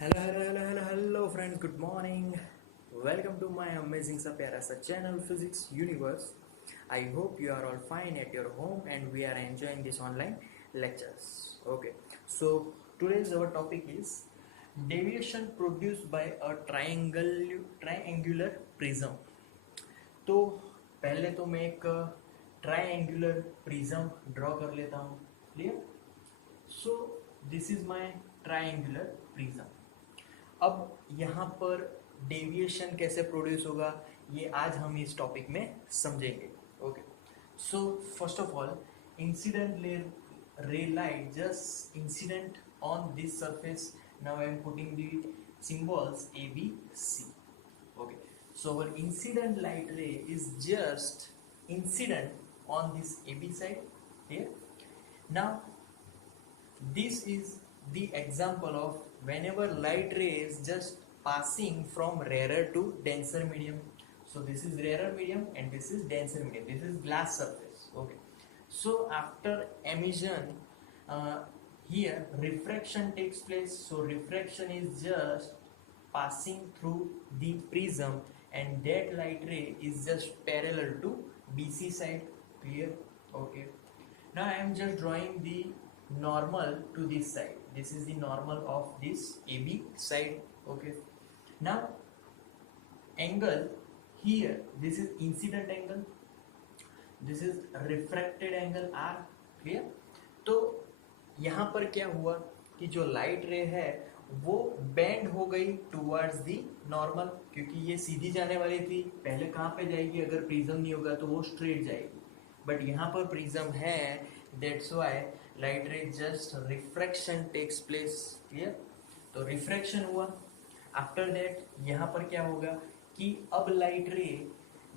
Hello friends, good morning. Welcome to my amazing सा प्यारा सा channel Physics Universe. I hope you are all fine at your home and we are enjoying this online lectures. Okay, so today's our topic is deviation produced by a triangular prism. तो पहले तो मैं एक triangular prism draw कर लेता हूँ. Clear. So this is my triangular prism. अब यहाँ पर डेविएशन कैसे प्रोड्यूस होगा ये आज हम इस टॉपिक में समझेंगे. Okay. So first of all incident ray light just incident on this surface. Now I am putting the symbols A, B, C. Okay. So our incident light ray is just incident on this AB side here. Now this is the example of whenever light ray is just passing from rarer to denser medium. So this is rarer medium and this is denser medium. This is glass surface. Okay. So after emission, here refraction takes place. So refraction is just passing through the prism and that light ray is just parallel to BC side. Clear? Okay. Now I am just drawing the normal to this side. This is the normal of this AB side. Okay. Now angle here, this is incident angle, this is refracted angle R. Clear? तो यहाँ पर क्या हुआ कि जो light रे है वो बेंड हो गई टुवर्ड्स दी नॉर्मल, क्योंकि ये सीधी जाने वाली थी. पहले कहाँ पे जाएगी? अगर प्रिज्म नहीं होगा तो वो स्ट्रेट जाएगी, बट यहाँ पर प्रिज्म है, that's why light ray just refraction takes place. Clear? तो रिफ्रैक्शन हुआ. आफ्टर दैट यहाँ पर क्या होगा कि अब लाइट रे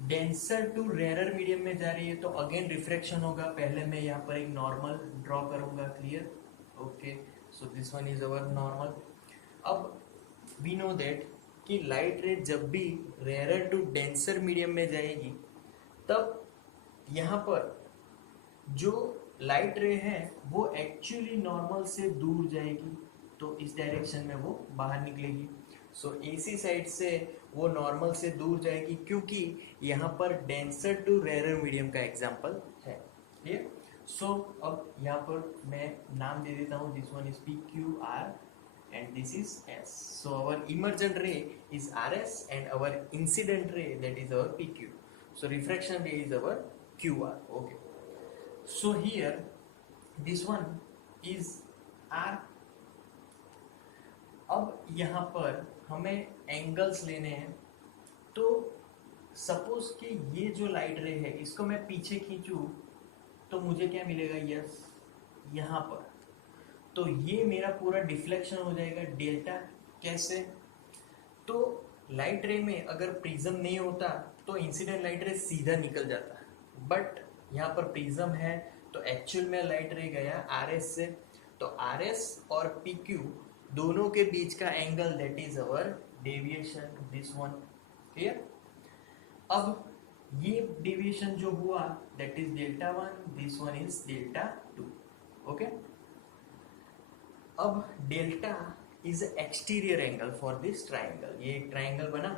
डेंसर टू रेरर मीडियम में जा रही है तो अगेन रिफ्रैक्शन होगा. पहले मैं यहाँ पर एक नॉर्मल ड्रॉ करूंगा. Clear? Okay. So this one is our normal. अब वी नो दैट कि लाइट रे जब भी रेरर टू डेंसर मीडियम में जाएगी तब यहाँ पर जो लाइट रे है वो एक्चुअली नॉर्मल से दूर जाएगी, तो इस डायरेक्शन में वो बाहर निकलेगी. सो एसी साइड से वो नॉर्मल से दूर जाएगी क्योंकि यहाँ पर डेंसर टू रेरर मीडियम का एग्जांपल है. क्लियर? सो अब यहाँ पर मैं नाम दे देता हूँ. This one is P Q R and this is S. So our emergent ray is RS and our incident ray, that is our PQ. So refraction ray is our QR. Okay. So here this one is R. अब यहाँ पर हमें angles लेने हैं. तो suppose कि ये जो लाइट रे है इसको मैं पीछे खींचूं तो मुझे क्या मिलेगा? यस, यहाँ पर. तो ये मेरा पूरा डिफ्लेक्शन हो जाएगा डेल्टा. कैसे? तो लाइट रे में अगर प्रिज्म नहीं होता तो इंसिडेंट लाइट रे सीधा निकल जाता, बट यहाँ पर प्रिज्म है तो एक्चुअल में लाइट रे गया आरएस से. तो आरएस और पीक्यू दोनों के बीच का angle, that is our deviation, this one. Clear? अब ये डेविएशन जो हुआ that is delta one, this one is delta two. Okay. अब delta is exterior angle for this triangle. ये एक ट्राइंगल बना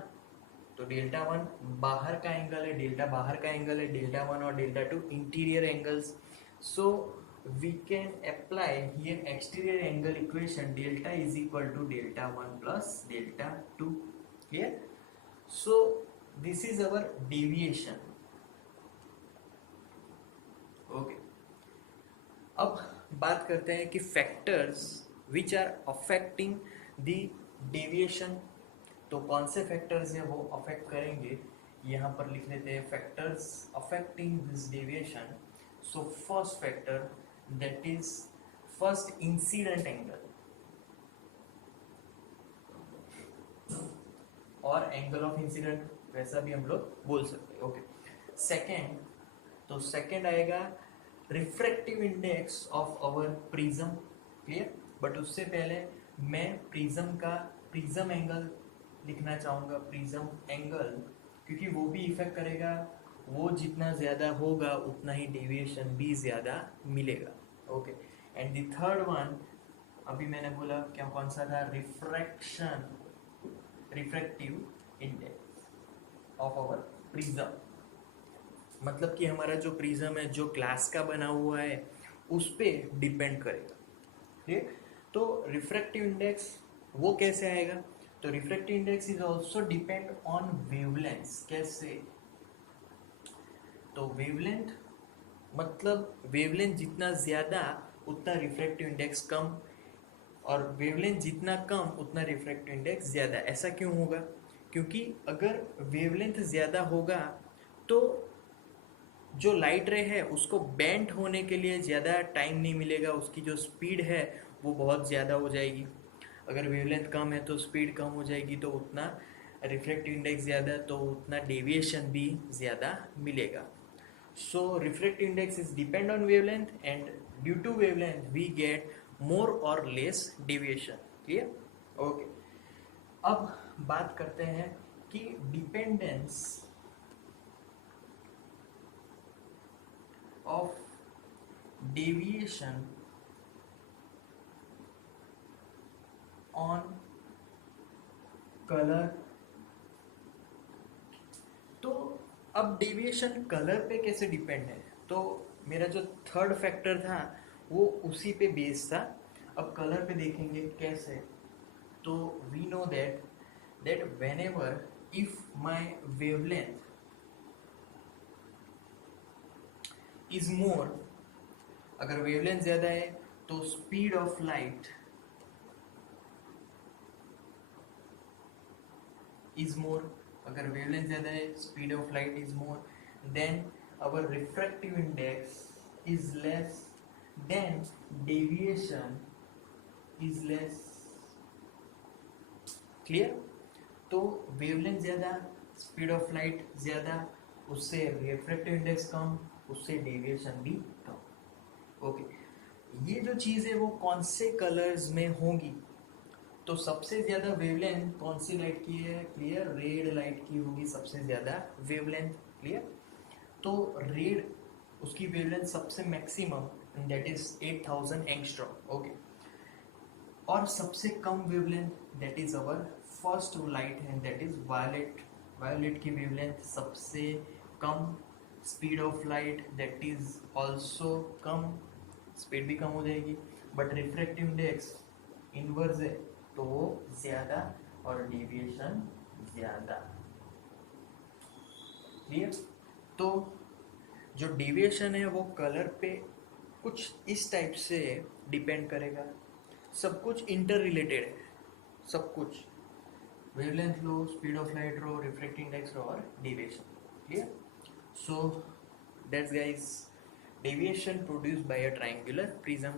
तो डेल्टा वन बाहर का एंगल है, डेल्टा बाहर का एंगल है, डेल्टा वन और delta two interior angles. So we can apply here exterior angle equation. Delta is equal to delta one plus delta two. Clear? So this is our deviation. Okay. अब बात करते हैं कि factors which are affecting the deviation. तो कौन से factors हैं वो अफेक्ट करेंगे, यहाँ पर लिख लेते हैं factors affecting this deviation. So first factor that is first incident angle और एंगल ऑफ इंसिडेंट, वैसा भी हम लोग बोल सकते हैं. ओके. सेकेंड, तो सेकेंड आएगा refractive index of our prism. Clear? But उससे पहले मैं प्रिज्म एंगल लिखना चाहूँगा. प्रिज्म एंगल, क्योंकि वो भी इफेक्ट करेगा. वो जितना ज़्यादा होगा उतना ही डेविएशन भी ज़्यादा मिलेगा. Okay. And the third one अभी मैंने बोला क्या, कौन सा था, refractive index of our prism, मतलब कि हमारा जो प्रिज्म है जो ग्लास का बना हुआ है उस पे डिपेंड करेगा। ठीक, तो रिफ्रैक्टिव इंडेक्स वो कैसे आएगा, तो refractive index is also depend on wavelength. कैसे, तो वेवलेंथ मतलब वेवलेंथ जितना ज़्यादा उतना रिफ्रैक्टिव इंडेक्स कम, और वेवलेंथ जितना कम उतना रिफ्रैक्टिव इंडेक्स ज़्यादा। ऐसा क्यों होगा, क्योंकि अगर वेवलेंथ ज़्यादा होगा तो जो लाइट रे है उसको बेंट होने के लिए ज़्यादा टाइम नहीं मिलेगा, उसकी जो स्पीड है वो बहुत ज़्यादा हो जाएगी। अगर वेवलेंथ कम है तो स्पीड कम हो जाएगी, तो उतना रिफ्रैक्टिव इंडेक्स ज़्यादा, तो उतना डेविएशन भी ज़्यादा मिलेगा। So refractive index is depend on wavelength, and due to wavelength we get more or less deviation. Clear? Okay. अब बात करते हैं कि dependence of deviation on colour. तो अब डेविएशन कलर पे कैसे डिपेंड है, तो मेरा जो थर्ड फैक्टर था वो उसी पे बेस था। अब कलर पे देखेंगे कैसे, तो we know that whenever if my wavelength is more, अगर वेवलेंथ ज़्यादा है तो speed of light is more, अगर वेवलेंथ ज़्यादा है speed of light is more, then our refractive index is less, then deviation is less. Clear, तो wavelength ज़्यादा, speed of light ज़्यादा, उससे रिफ्रैक्टिव इंडेक्स कम, उससे डेविएशन भी कम। ओके, ये जो चीज़ है वो कौन से कलर्स में होंगी, तो सबसे ज़्यादा वेवलेंथ कौन सी लाइट की है, क्लियर, रेड लाइट की होगी सबसे ज़्यादा वेवलेंथ। क्लियर, तो रेड उसकी वेवलेंथ सबसे maximum, that is 8000 angstrom. Okay, और सबसे कम wavelength that is our first light and that is violet. Violet की वेवलेंथ सबसे कम, speed of light that is also कम, स्पीड भी कम हो जाएगी, बट रिफ्रैक्टिव इंडेक्स इनवर्स है तो वो ज़्यादा और डेविएशन ज़्यादा। क्लियर, तो जो डेविएशन है वो कलर पे कुछ इस टाइप से डिपेंड करेगा। सब कुछ इंटर रिलेटेड है, सब कुछ, वेवलेंथ लो, स्पीड ऑफ लाइट रो, रिफ्रैक्टिव इंडेक्स रो और deviation. Clear, so that's guys deviation produced by a triangular prism.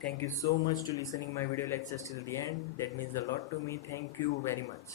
Thank you so much to listening my video lectures till the end. That means a lot to me. Thank you very much.